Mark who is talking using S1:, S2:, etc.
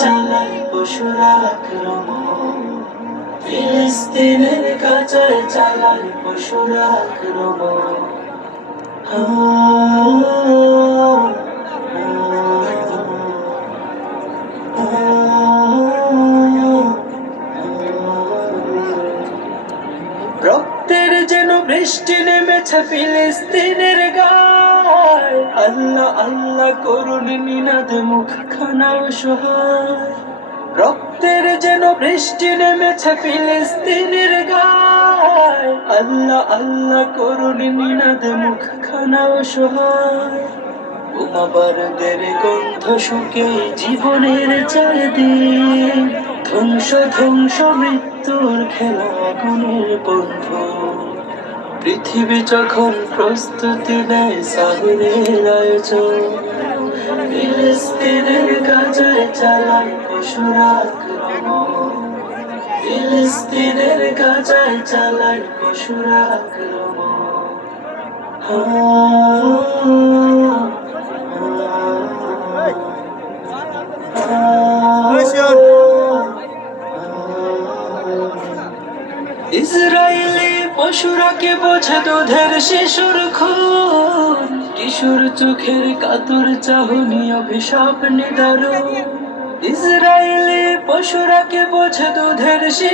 S1: চালায় পশুরা আক্রমণ ফিলিস্তিনের গাজায় চালায় পশুরা আক্রমণ রক্তের যেন বৃষ্টি নেমেছে ফিলিস্তিনের গায়। আল্লাহ আল্লাহ করুন নিনাদ মুখখানাও সহায় রক্তের যেন বৃষ্টি নেমেছে ফিলিস্তিনের গায়। আল্লাহ আল্লাহ করুন নিনাদ মুখখানাও সহায় উমাবারদের গন্ধ শুকে জীবনের চারিদিন ধ্বংস ধ্বংস মৃত্যুর খেলা আগুনের বন্ধু। পৃথিবী যখন প্রস্তুতি নেয় সাগরের আয়োজন, ফিলিস্তিনের গাজায় চালায় পশুরা আক্রমণ ফিলিস্তিনের গাজায় চালায় পশুরা আক্রমণ ইসরায়েলি পশুরাকে বোঝে দুধের শিশুর খুন। কিশোর চোখের কাতর চাহনি অভিশাপ নিদারু ইসরায়েলি পশুরাকে বোঝে দুধের শিশু